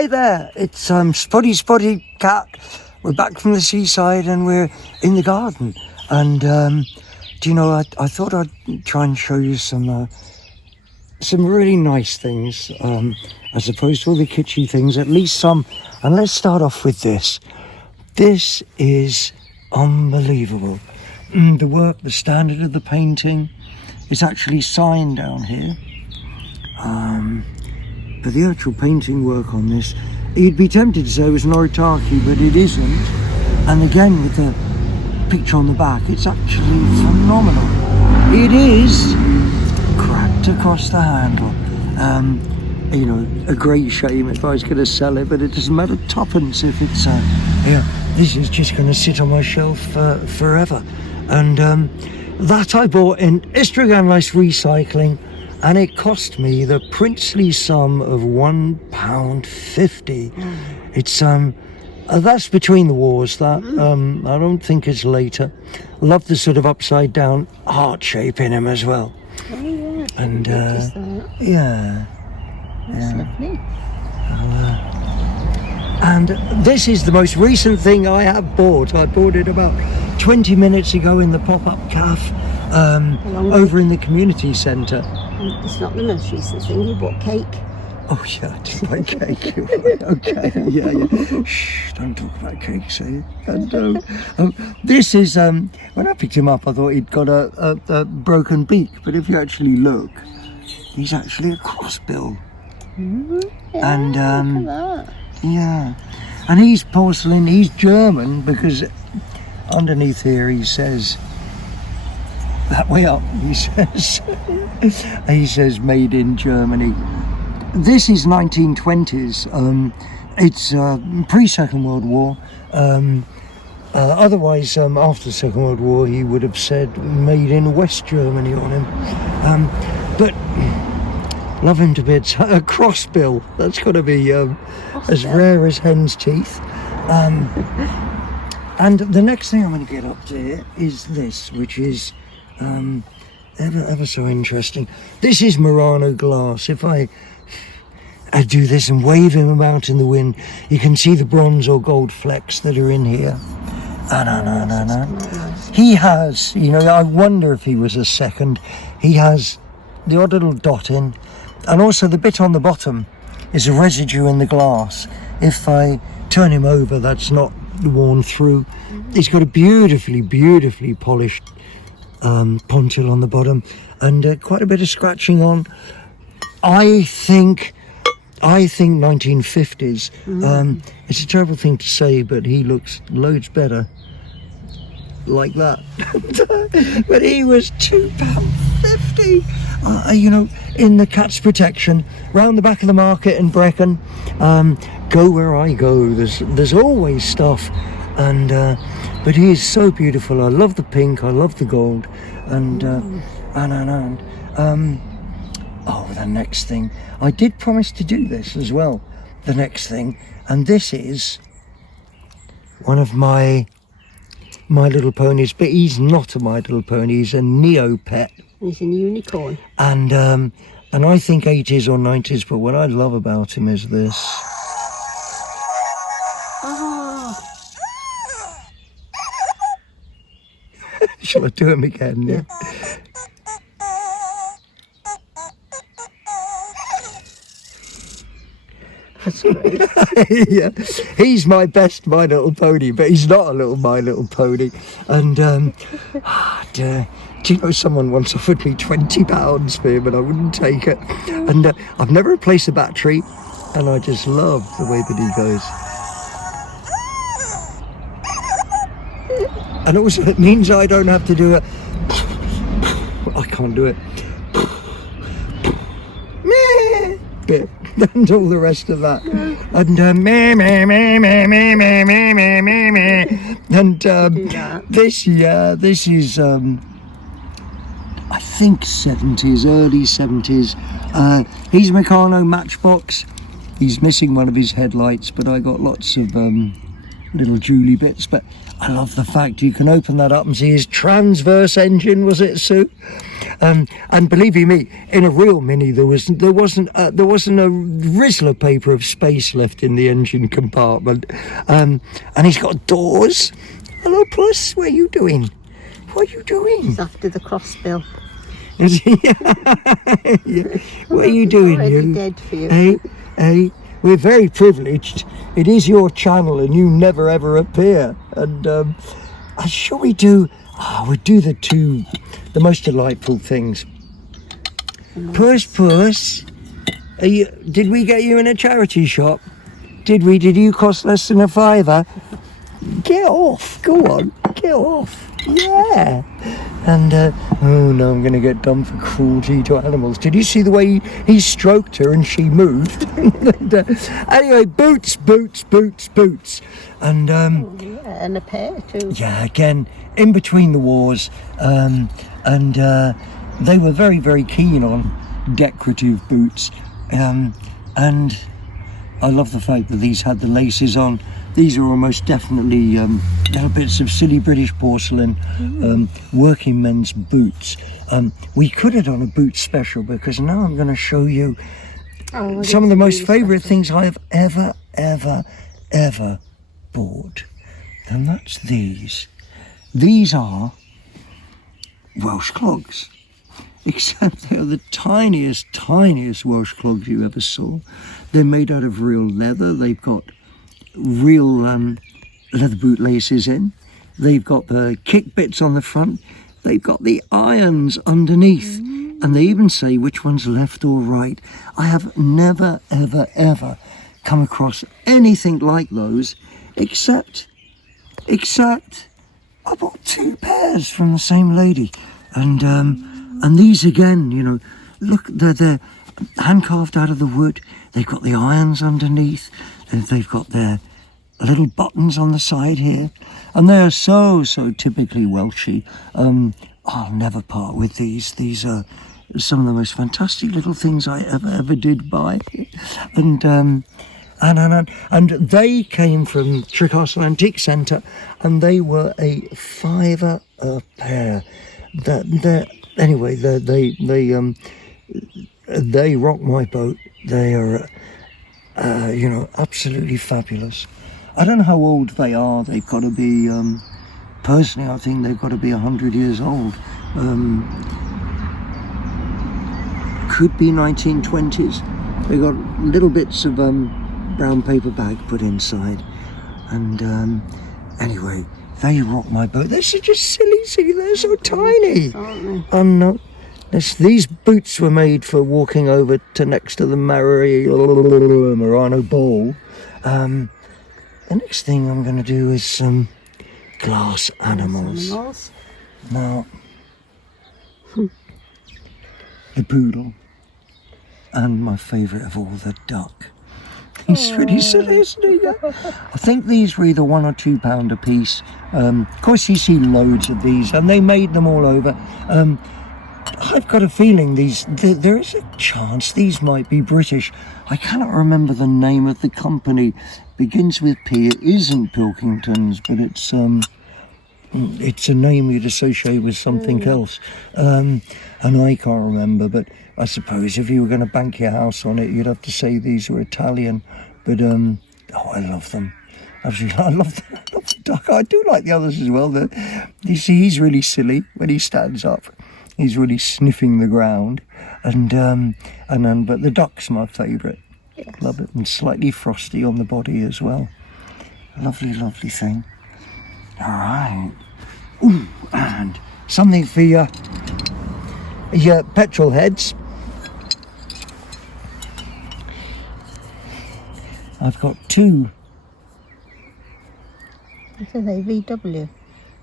Hi there, it's Spotty Cat. We're back from the seaside and we're in the garden. And do you know, I thought I'd try and show you some really nice things, as opposed to all the kitschy things, at least some. And let's start off with this. This is unbelievable. The work, the standard of the painting, is actually signed down here. But the actual painting work on this, you'd be tempted to say it was an Oritaki, but it isn't. And again, with the picture on the back, it's actually phenomenal. It is cracked across the handle. You know, a great shame if I was going to sell it, but it doesn't matter tuppence if it's, this is just going to sit on my shelf forever. And that I bought in Istragan-Lice Recycling, and it cost me the princely sum of £1.50. It's that's between the wars, that. I don't think it's later. Love the sort of upside down heart shape in him as well. Oh yeah, and yeah, that's lovely. And this is the most recent thing I have bought. I bought it about 20 minutes ago in the pop-up cafe over in the community centre. It's not the most recent thing. You bought cake. Oh yeah, I did buy cake. Okay, yeah. Shh, don't talk about cake, say. And this is when I picked him up, I thought he'd got a broken beak, but if you actually look, he's actually a crossbill. Yeah, And look at that. yeah, and he's porcelain. He's German because underneath here he says. That way up, he says made in Germany. This is 1920s. It's pre-Second World War. Otherwise, after the Second World War, he would have said made in West Germany on him. But love him to bits. A crossbill. That's got to be as rare as hen's teeth. And the next thing I'm going to get up to here is this, which is ever so interesting. This is Murano glass. If I do this and wave him about in the wind, you can see the bronze or gold flecks that are in here. He has, you know, I wonder if he was a second. He has the odd little dot in, and also the bit on the bottom is a residue in the glass. If I turn him over, that's not worn through. He's got a beautifully polished pontil on the bottom, and quite a bit of scratching on. I think 1950s. It's a terrible thing to say, but he looks loads better like that. But he was £2.50. You know, in the cat's protection, round the back of the market in Brecon. Go where I go. There's always stuff, and but he is so beautiful. I love the pink. I love the gold, and the next thing. I did promise to do this as well. The next thing, and this is one of my Little Ponies, but he's not a My Little Pony. He's a Neopet. He's a unicorn. And I think 80s or 90s. But what I love about him is this. Shall I do him again? Yeah. That's great. Yeah, he's my best My Little Pony, but he's not a little My Little Pony. And do you know, someone once offered me £20 for him, and I wouldn't take it. And I've never replaced the battery, and I just love the way that he goes. And also it means I don't have to do it. I can't do it. Bit. And all the rest of that. And and this is I think 70s, early 70s. He's a Murano Matchbox. He's missing one of his headlights, but I got lots of little Julie bits. But I love the fact you can open that up and see his transverse engine, was it, Sue? And believe you me, in a real Mini there wasn't a Rizzler paper of space left in the engine compartment. And he's got doors. Hello, Puss. What are you doing? What are you doing? He's after the crossbill. Yeah. What are you doing? Already You? dead for you. Hey, we're very privileged. It is your channel, and you never ever appear. And shall we do? We do the most delightful things. Puss. Did we get you in a charity shop? Did we? Did you cost less than a £5? Get off. Go on. Get off. Yeah. And oh no, I'm going to get done for cruelty to animals. Did you see the way he stroked her and she moved? Anyway, boots. And and a pair too. yeah, again, in between the wars, and they were very, very keen on decorative boots, and I love the fact that these had the laces on. These are almost definitely little bits of silly British porcelain, working men's boots. We could have done a boot special, because now I'm going to show you some of the most favourite things I have ever bought. And that's these. These are Welsh clogs. Except they're the tiniest Welsh clogs you ever saw. They're made out of real leather. They've got real leather boot laces in. They've got the kick bits on the front. They've got the irons underneath. And they even say which one's left or right. I have never, ever come across anything like those, except I bought 2 pairs from the same lady. And these again, you know, look, they're hand carved out of the wood. They've got the irons underneath. They've got their little buttons on the side here, and they're so typically Welshy. I'll never part with these. These are some of the most fantastic little things I ever did buy, and they came from Tricastle Antique Centre, and they were a £5 a pair. Anyway, they rock my boat. They are, absolutely fabulous. I don't know how old they are. They've got to be, personally, I think they've got to be 100 years old. Could be 1920s. They got little bits of brown paper bag put inside, and anyway, they rock my boat. They're such a silly, see, they're so tiny. Aren't And no, these boots were made for walking over to next to the Murano bowl. The next thing I'm going to do is some glass animals. Now, the poodle, and my favourite of all, the duck. He's really silly, isn't he? I think these were either £1 or £2 a piece. Of course, you see loads of these, and they made them all over. I've got a feeling there is a chance these might be British. I cannot remember the name of the company. Begins with P. It isn't Pilkingtons, but it's a name you'd associate with something else. And I can't remember, but I suppose if you were going to bank your house on it, you'd have to say these were Italian. But I love them. Absolutely, I love the duck. I do like the others as well. You see, he's really silly when he stands up. He's really sniffing the ground, but the duck's my favourite. Yes. Love it, and slightly frosty on the body as well. Lovely thing. All right. Ooh, and something for your petrol heads. I've got 2. What are they, VW?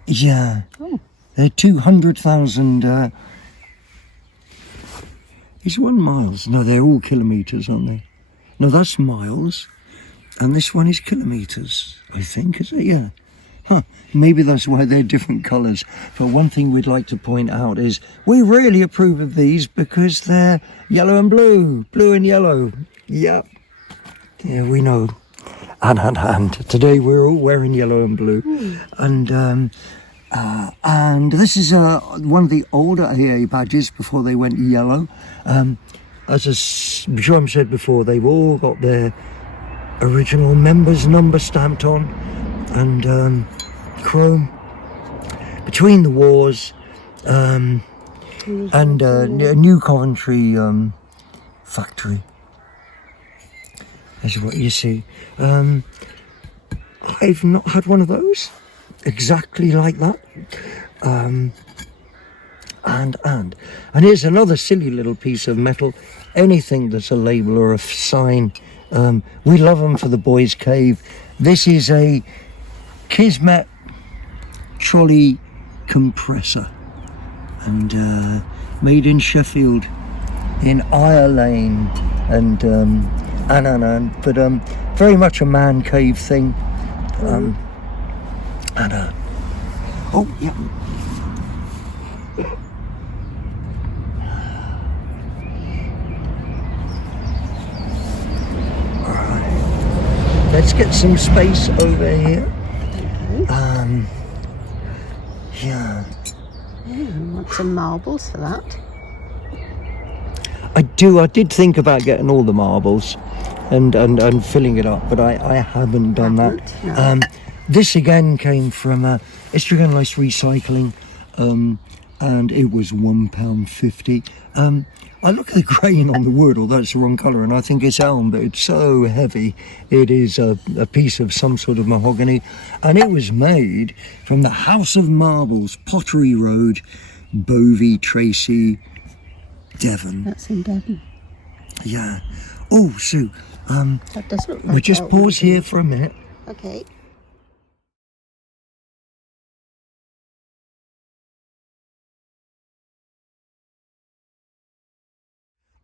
Yeah. Oh. They're 200,000. Is 1 miles? No, they're all kilometres, aren't they? No, that's miles, and this one is kilometres, I think, is it? Yeah. Huh. Maybe that's why they're different colours. But one thing we'd like to point out is we really approve of these because they're yellow and blue and yellow. Yep. Yeah, we know. And today we're all wearing yellow and blue. And this is one of the older AA badges before they went yellow. As Jerome said before, they've all got their original members number stamped on, and chrome. Between the wars, and New Coventry factory. This is what you see. I've not had one of those exactly like that. And here's another silly little piece of metal. Anything that's a label or a sign, we love them for the boys' cave. This is a Kismet trolley compressor, and made in Sheffield, in Ireland, and but very much a man cave thing. Oh yeah. Let's get some space over here. Yeah. Want some marbles for that? I did think about getting all the marbles and filling it up, but I haven't done that. No. This again came from Istrigan Lice Recycling, and it was £1.50. I look at the grain on the wood, although it's the wrong colour, and I think it's elm, but it's so heavy. It is a piece of some sort of mahogany, and it was made from the House of Marbles, Pottery Road, Bovey, Tracy, Devon. That's in Devon. Yeah. Oh, Sue, That does look like we'll just elm, pause doesn't here it? for a minute. Okay.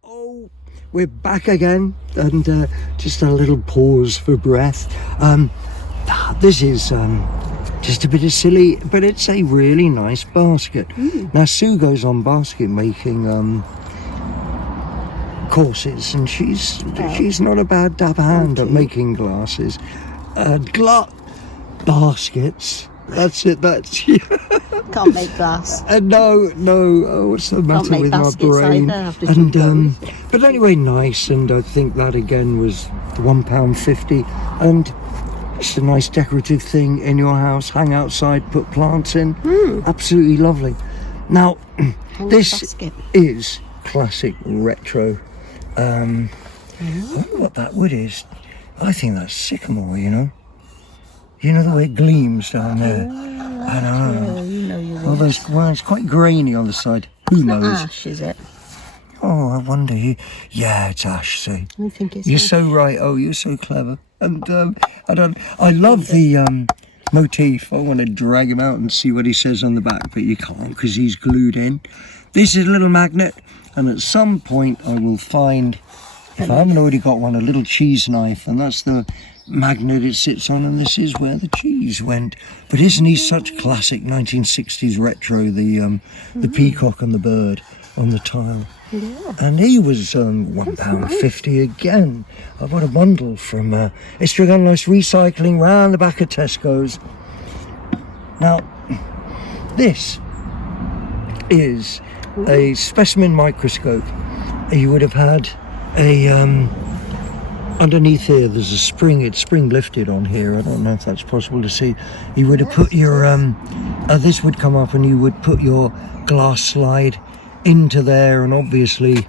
Oh, we're back again, and just a little pause for breath. This is just a bit of silly, but it's a really nice basket. Now, Sue goes on basket making courses, and she's not a bad dab hand at making glasses. Baskets. That's it. That's Can't make glass. no. Oh, what's the matter make with my baskets brain? either after two goes. But anyway, nice, and I think that again was £1.50, and it's a nice decorative thing in your house. Hang outside, put plants in. Absolutely lovely. Now, this basket. is classic retro. I wonder what that wood is. I think that's sycamore. You know the way it gleams down there. I know. You know your Well, it's quite grainy on the side. Who knows? ash, is it? Oh, I wonder. Yeah, it's ash. See, I think it's you're ash. so right. Oh, you're so clever. And I love the motif. I want to drag him out and see what he says on the back, but you can't because he's glued in. This is a little magnet, and at some point I will find, if I haven't already got one, a little cheese knife, and that's the magnet it sits on, and this is where the cheese went. But isn't he such classic 1960s retro, the peacock and the bird on the tile? Yeah. And he was £1.50 again. I bought a bundle from Istrigan Lice Recycling round the back of Tesco's. Now, this is a specimen microscope. You would have had a underneath here, there's a spring. It's spring lifted on here. I don't know if that's possible to see. You would have put your this would come up, and you would put your glass slide into there, and obviously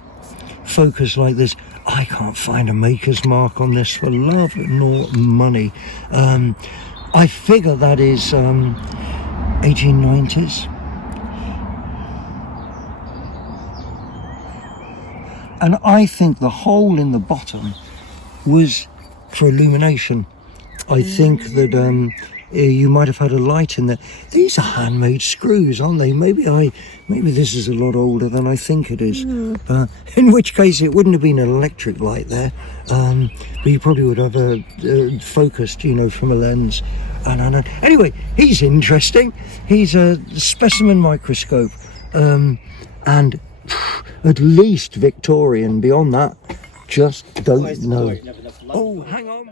focus like this. I can't find a maker's mark on this for love nor money. I figure that is 1890s. And I think the hole in the bottom was for illumination. I think that you might have had a light in there. These are handmade screws, aren't they? Maybe this is a lot older than I think it is. In which case it wouldn't have been an electric light there, but you probably would have focused, from a lens. Anyway, he's interesting. He's a specimen microscope, and at least Victorian. Beyond that, just don't know. Oh, hang on.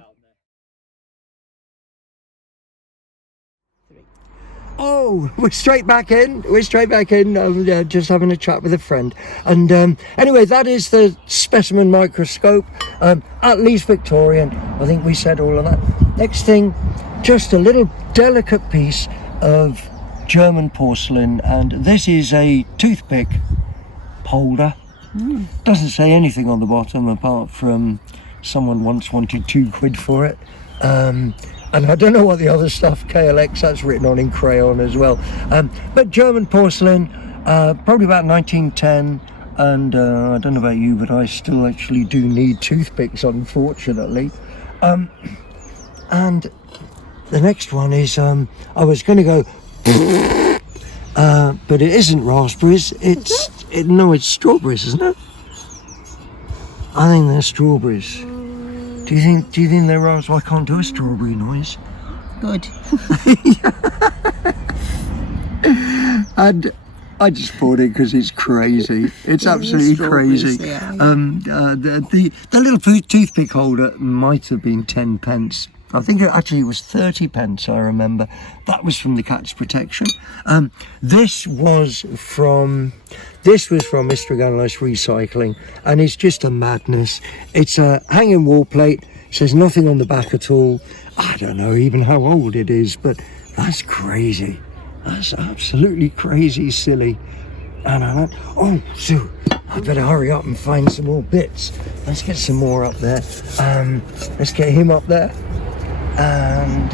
Oh, we're straight back in. Yeah, just having a chat with a friend. And anyway, that is the specimen microscope. At least Victorian. I think we said all of that. Next thing, just a little delicate piece of German porcelain, and this is a toothpick holder. Doesn't say anything on the bottom apart from someone once wanted £2 for it. And I don't know what the other stuff, KLX, that's written on in crayon as well. But German porcelain, probably about 1910. And I don't know about you, but I still actually do need toothpicks, unfortunately. And the next one is, I was going to go, but it isn't raspberries. No, it's strawberries, isn't it? I think they're strawberries. Do you think they're raspberries? Well, I can't do a strawberry noise. Good. And I just bought it because it's crazy. It's absolutely crazy. The little toothpick holder might have been 10 pence. I think it actually was 30 pence, I remember. That was from the Cat's Protection. This was from Istraganlice Recycling, and it's just a madness. It's a hanging wall plate, says nothing on the back at all. I don't know even how old it is, but that's crazy. That's absolutely crazy silly. And Sue, I better hurry up and find some more bits. Let's get some more up there. Let's get him up there. And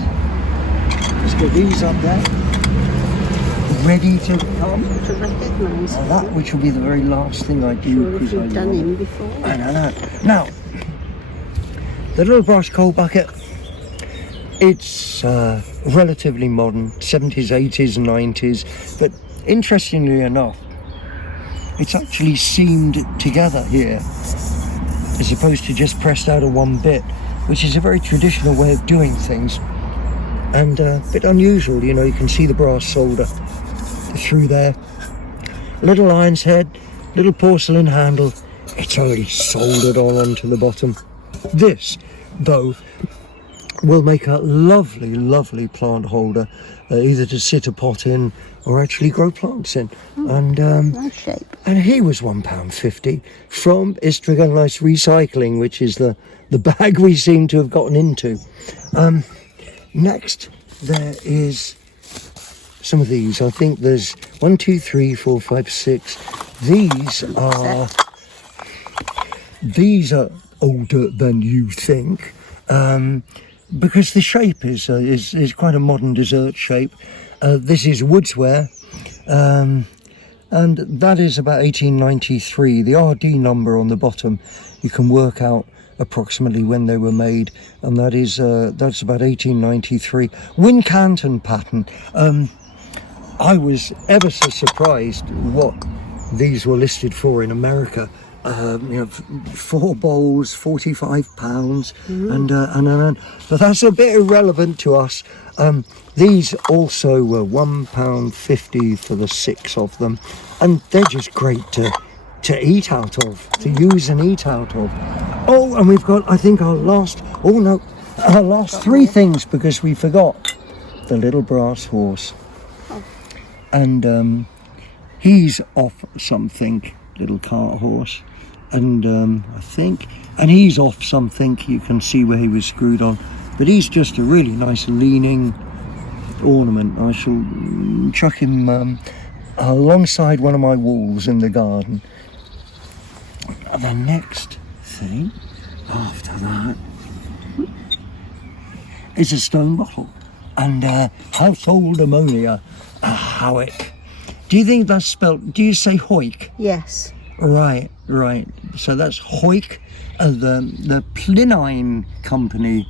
let's get these up there, ready to come. To recognise him. That, which will be the very last thing I do. Sure, if you've done him before. I don't know. Now, the little brush coal bucket, it's relatively modern, 70s, 80s, 90s, but interestingly enough, it's actually seamed together here, as opposed to just pressed out of one bit, which is a very traditional way of doing things, and a bit unusual. You know, you can see the brass solder through there. Little lion's head, little porcelain handle. It's already soldered on onto the bottom. This, though, will make a lovely, lovely plant holder, either to sit a pot in or actually grow plants in. Nice shape. And he was £1.50 from Istraganlice Recycling, which is the bag we seem to have gotten into. Next, there is some of these. I think there's 1, 2, 3, 4, 5, 6. These are older than you think, because the shape is quite a modern dessert shape. This is woodsware, and that is about 1893. The RD number on the bottom, you can work out approximately when they were made, and that's about 1893. Wincanton pattern. I was ever so surprised what these were listed for in America. 4 bowls, £45, and but that's a bit irrelevant to us. These also were £1.50 for the 6 of them, and they're just great to eat out of, to use and eat out of. Oh, and we've got, I think, our last 3 things, because we forgot the little brass horse. And he's off something, little cart horse, and I think, and he's off something. You can see where he was screwed on, but he's just a really nice leaning ornament. I shall chuck him alongside one of my walls in the garden. And the next thing after that is a stone bottle, and household ammonia, a Howick. Do you think that's spelt, do you say Hoik? Yes. Right. So that's Hoik, the Plinine company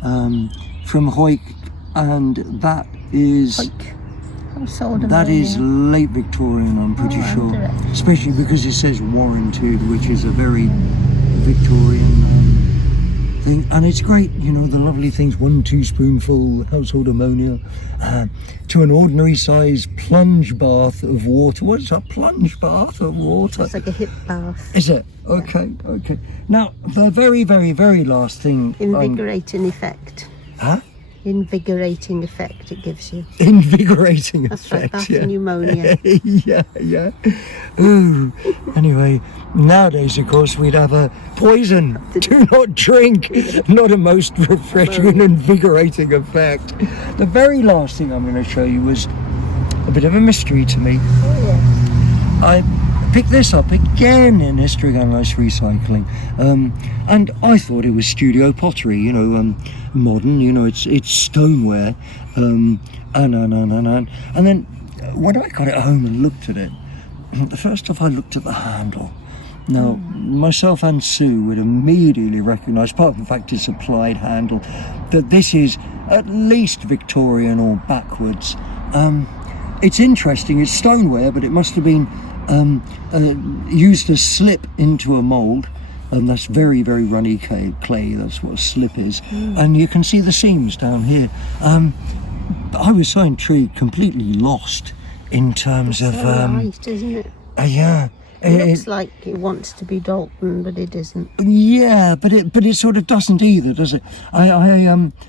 from Hoik, and that is... Hoik. Household ammonia. That is late Victorian, I'm pretty sure. Especially because it says warranted, which is a very Victorian thing. And it's great, you know, the lovely things. 1 teaspoonful household ammonia to an ordinary size plunge bath of water. What is a plunge bath of water? It's like a hip bath. Is it? Okay. Now, the very, very, very last thing... Invigorating effect. Huh? invigorating effect it gives you. Invigorating That's effect. like that yeah. for pneumonia. yeah. Ooh. Anyway, nowadays, of course, we'd have a poison. Do not drink. Not a most refreshing and invigorating effect. The very last thing I'm going to show you was a bit of a mystery to me. Oh, yes. I picked this up again in History Analysed Recycling, and I thought it was studio pottery, modern, it's stoneware, and then when I got it home and looked at it, first off I looked at the handle. Now, myself and Sue would immediately recognise, apart from the fact it's a plied handle, that this is at least Victorian or backwards. It's interesting, it's stoneware, but it must have been used to slip into a mould, and that's very, very runny clay, that's what a slip is. And you can see the seams down here. I was so intrigued, completely lost in terms of... right, isn't it? Yeah. It looks like it wants to be Dalton, but it isn't. Yeah, but it sort of doesn't either, does it? I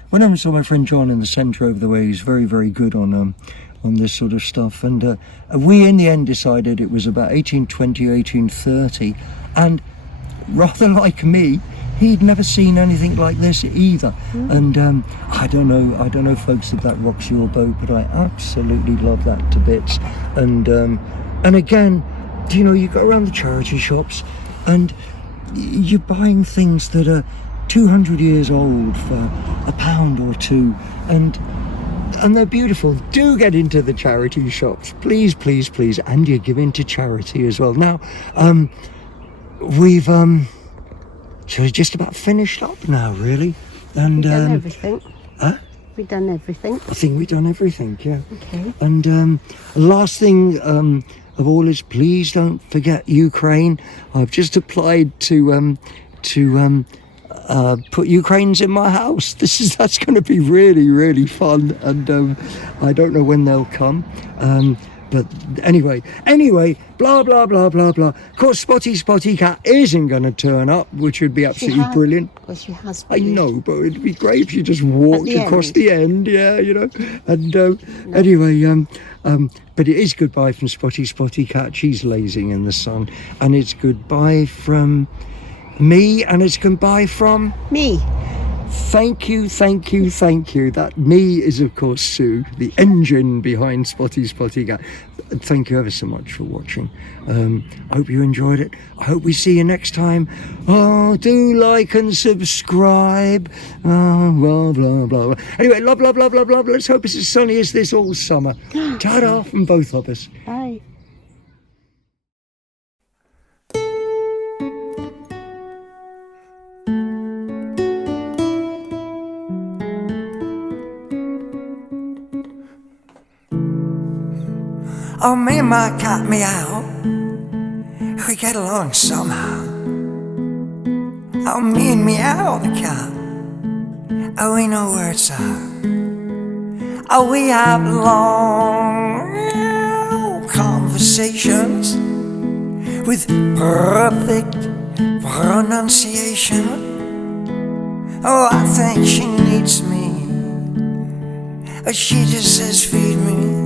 when I saw my friend John in the centre over the way, he's very, very good on this sort of stuff, and we in the end decided it was about 1820, 1830, and rather like me, he'd never seen anything like this either. And I don't know folks, if that rocks your boat, but I absolutely love that to bits. And again, you go around the charity shops and you're buying things that are 200 years old for £1 or £2, and they're beautiful. Do get into the charity shops, please, please, please, and you're giving to charity as well. Now, we've so it's just about finished up now, really, and We've done everything. Huh? We've done everything. I think we've done everything, yeah. Okay. And last thing of all is, please don't forget Ukraine. I've just applied to put Ukraines in my house. That's going to be really, really fun, and I don't know when they'll come. But anyway, blah, blah, blah, blah, blah. Of course, Spotty Cat isn't going to turn up, which would be absolutely brilliant. Well, she has I been. know, but it'd be great if you just walked across the end, yeah, And anyway, but it is goodbye from Spotty Cat. She's lazing in the sun, and it's goodbye from me, and it's goodbye from Me. Thank you. That me is, of course, Sue, the engine behind Spotty Cat. Thank you ever so much for watching. I hope you enjoyed it. I hope we see you next time. Oh, do like and subscribe. Oh, blah, blah, blah. Anyway, love. Let's hope it's as sunny as this all summer. Ta-da from both of us. Bye. Oh, me and my cat meow, we get along somehow. Oh, me and meow the cat, oh, we know where it's at. Oh, we have long conversations with perfect pronunciation. Oh, I think she needs me, oh, she just says feed me.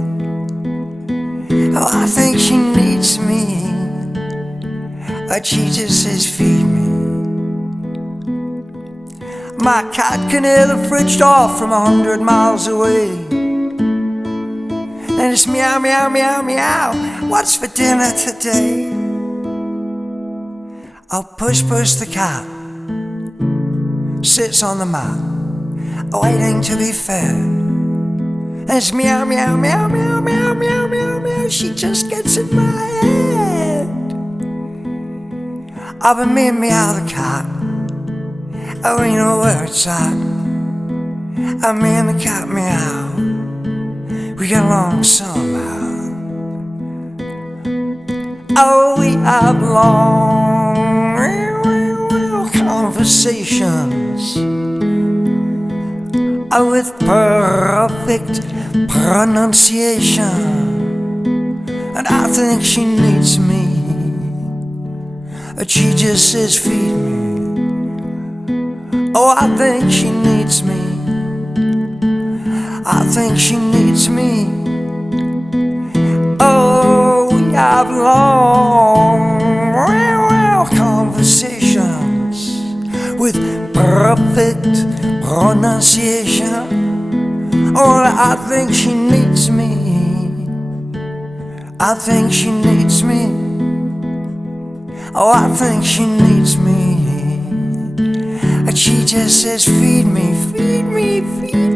Oh, I think she needs me, but she just says feed me. My cat can hear the fridge door from 100 miles away, and it's meow, meow, meow, meow. What's for dinner today? Oh, push the cat sits on the mat, waiting to be fed. It's meow, meow, meow, meow, meow, meow, meow, meow. She just gets in my head. I've been me and meow the cat, oh, we know where it's at. I'm me and the cat meow, we get along somehow. Oh, we have long conversations, oh, with perfect pronunciation. And I think she needs me, but she just says feed me. Oh, I think she needs me, I think she needs me. Oh, we have long conversations with perfect pronunciation. Oh, I think she needs me. I think she needs me. Oh, I think she needs me. And she just says, feed me, feed me, feed me.